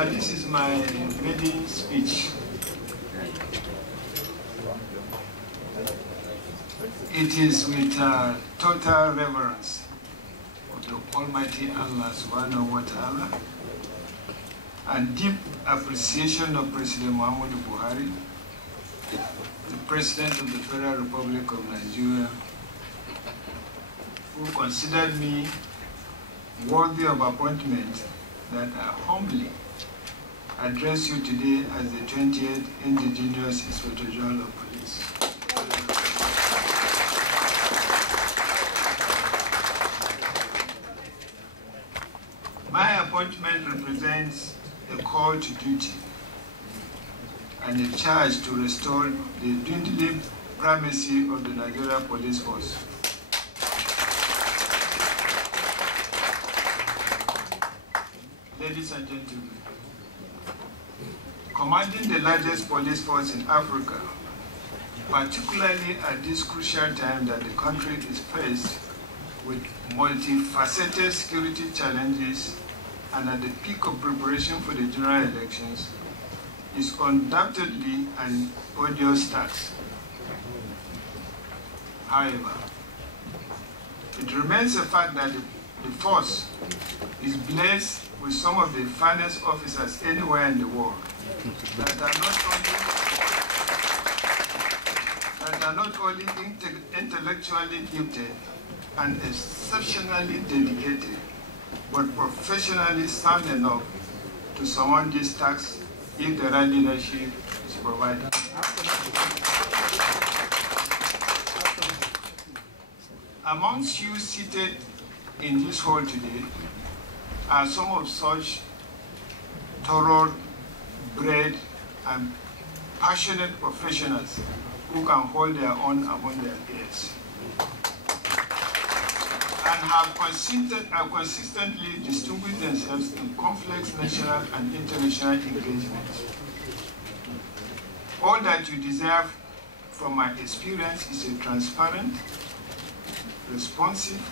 This is my maiden speech. It is with total reverence of the Almighty Allah subhanahu wa ta'ala and deep appreciation of President Mohammed Buhari, the President of the Federal Republic of Nigeria, who considered me worthy of appointment, that I humbly address you today as the 20th Indigenous Inspector General of Police. My appointment represents a call to duty and a charge to restore the dwindling primacy of the Nigeria Police Force. Ladies and gentlemen, commanding the largest police force in Africa, particularly at this crucial time that the country is faced with multifaceted security challenges and at the peak of preparation for the general elections, is undoubtedly an odious task. However, it remains a fact that the force is blessed with some of the finest officers anywhere in the world that are not only intellectually gifted and exceptionally dedicated, but professionally sound enough to surmount these tasks if the right leadership is provided. Amongst you seated in this hall today are some of such thoroughbred and passionate professionals who can hold their own among their peers and have consistently distinguished themselves in complex national and international engagements. All that you deserve from my experience is a transparent, responsive,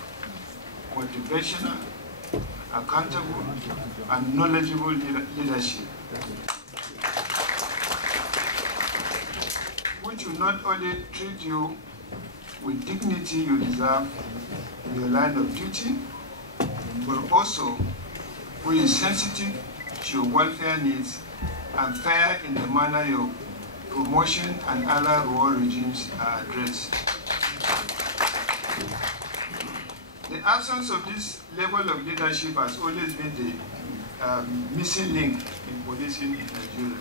motivational, accountable, and knowledgeable leadership, which will not only treat you with dignity you deserve in your line of duty, but also who is sensitive to your welfare needs and fair in the manner your promotion and other reward regimes are addressed. The absence of this level of leadership has always been the missing link in policing in Nigeria.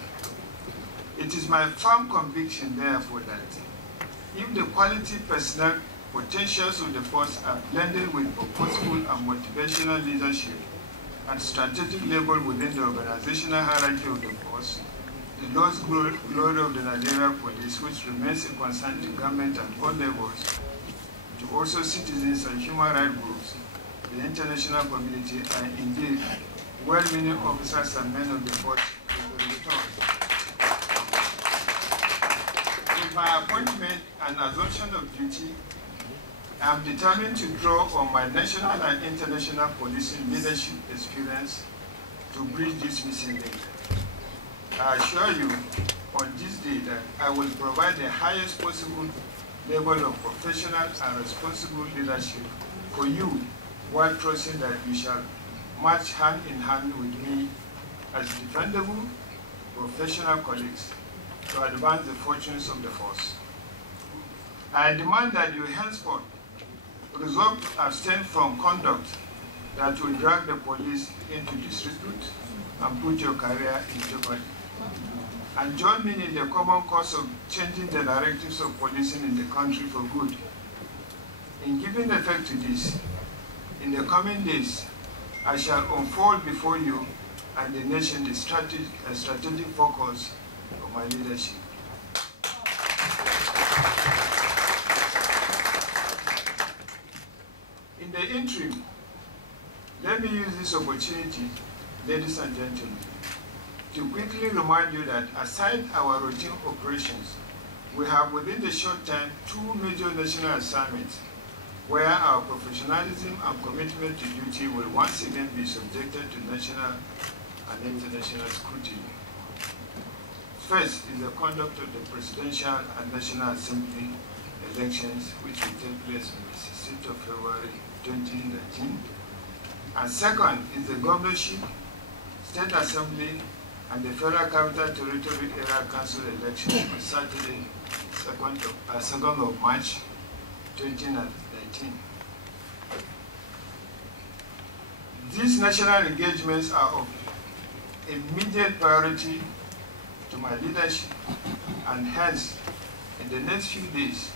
It is my firm conviction, therefore, that if the quality personnel potentials of the force are blended with purposeful and motivational leadership at strategic level within the organizational hierarchy of the force, the lost glory of the Nigeria Police, which remains a concern to government at all levels, to also citizens and human rights groups, the international community, and indeed well-meaning officers and men of the force will be restored. With my appointment and assumption of duty, I am determined to draw on my national and international policing leadership experience to bridge this missing link. I assure you on this day that I will provide the highest possible level of professional and responsible leadership for you, while trusting that you shall march hand in hand with me as dependable, professional colleagues to advance the fortunes of the force. I demand that you henceforth resolve to abstain from conduct that will drag the police into disrepute and put your career in jeopardy. And join me in the common cause of changing the directives of policing in the country for good. In giving effect to this, in the coming days, I shall unfold before you and the nation the strategic focus of my leadership. In the interim, let me use this opportunity, ladies and gentlemen, to quickly remind you that aside our routine operations, we have within the short time 2 major national assignments where our professionalism and commitment to duty will once again be subjected to national and international scrutiny. First is the conduct of the Presidential and National Assembly elections, which will take place on the 16th of February 2019. And second is the governorship, State Assembly, and the Federal Capital Territory Area Council elections on Saturday, 2nd of March 2019. These national engagements are of immediate priority to my leadership, and hence, in the next few days,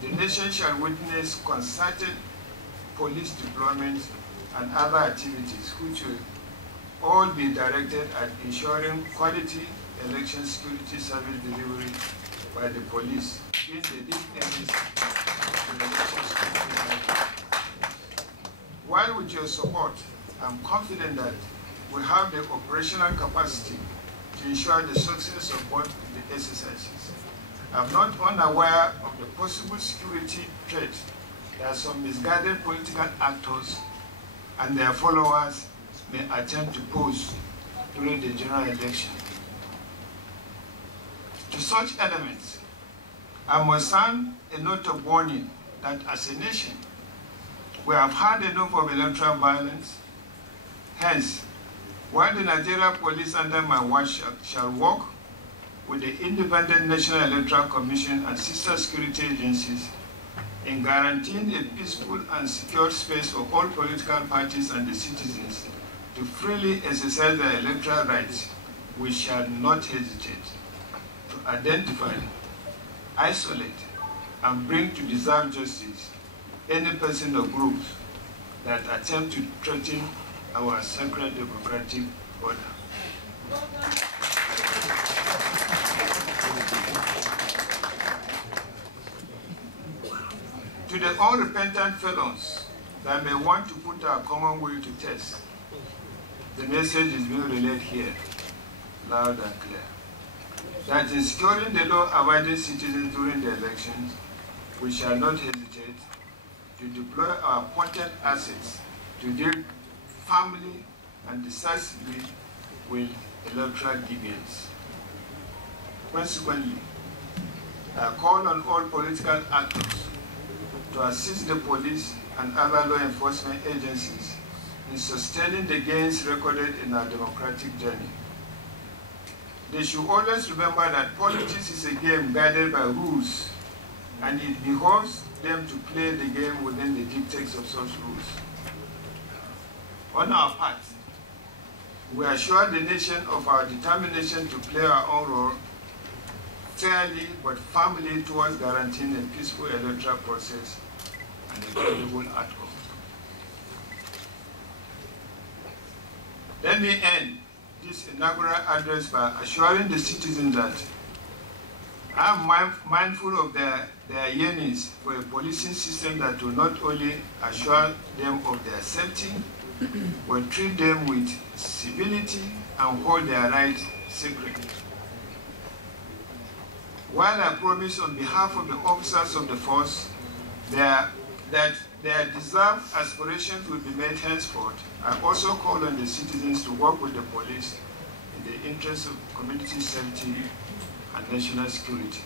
the nation shall witness concerted police deployments and other activities which will all be directed at ensuring quality election security service delivery by the police in the deep areas of the election security. While with your support, I'm confident that we have the operational capacity to ensure the success of both the exercises. I'm not unaware of the possible security threat that some misguided political actors and their followers may attempt to pose during the general election. To such elements, I must sound a note of warning that as a nation, we have had enough of electoral violence. Hence, while the Nigeria Police under my watch shall work with the Independent National Electoral Commission and sister security agencies in guaranteeing a peaceful and secure space for all political parties and the citizens to freely exercise their electoral rights, we shall not hesitate to identify, isolate, and bring to deserved justice any person or groups that attempt to threaten our sacred democratic order. To the unrepentant felons that may want to put our common will to test, the message is being relayed here, loud and clear, that in securing the law-abiding citizens during the elections, we shall not hesitate to deploy our potent assets to deal firmly and decisively with electoral deviants. Consequently, I call on all political actors to assist the police and other law enforcement agencies in sustaining the gains recorded in our democratic journey. They should always remember that politics is a game guided by rules, and it behoves them to play the game within the dictates of such rules. On our part, we assure the nation of our determination to play our own role fairly but firmly towards guaranteeing a peaceful electoral process and a credible outcome. Let me end this inaugural address by assuring the citizens that I am mindful of their yearnings for a policing system that will not only assure them of their safety, but treat them with civility and hold their rights sacred. While I promise on behalf of the officers of the force that their deserved aspirations will be made henceforth, I also call on the citizens to work with the police in the interest of community safety and national security.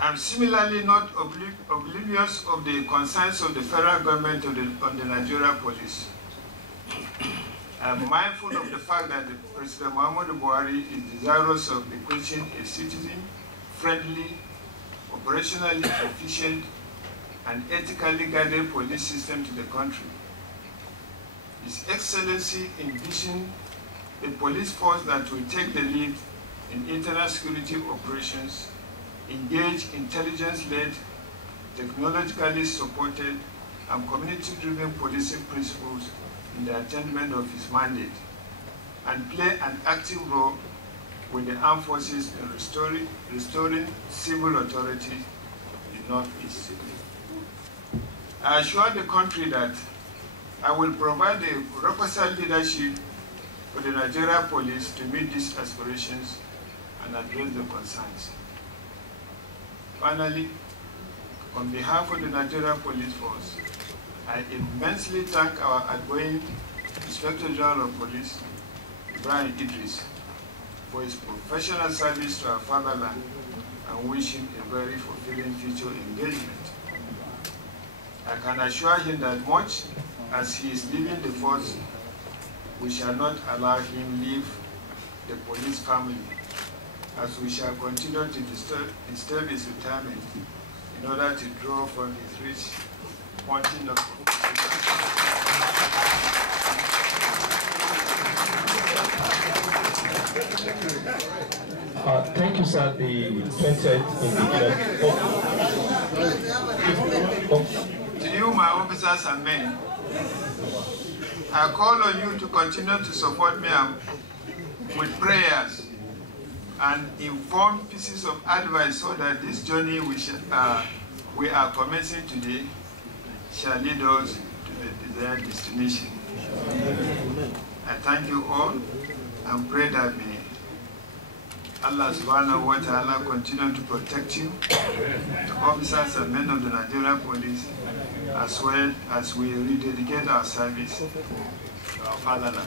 I'm similarly not oblivious of the concerns of the federal government on the Nigeria police. I'm mindful of the fact that President Mohammed is desirous of bequeathing a citizen-friendly, operationally efficient, and ethically guided police system to the country. His Excellency envisioned a police force that will take the lead in internal security operations, engage intelligence-led, technologically supported, and community-driven policing principles in the attainment of his mandate, and play an active role with the armed forces in restoring civil authority in Northeast. I assure the country that I will provide the requisite leadership for the Nigeria police to meet these aspirations and address the concerns. Finally, on behalf of the Nigeria Police Force, I immensely thank our outgoing Inspector General of Police, Ibrahim Idris, for his professional service to our fatherland, and wish him a very fulfilling future engagement. I can assure him that much as he is leaving the force, we shall not allow him leave the police family, as we shall continue to disturb his retirement in order to draw from his rich mountain of thank you, sir. The 20th individual. To you, my officers and men, I call on you to continue to support me with prayers and informed pieces of advice so that this journey we are commencing today shall lead us to the desired destination. I thank you all and pray that may Allah subhanahu wa ta'ala continue to protect you, the officers and men of the Nigerian police, as well as we rededicate our service to our fatherland.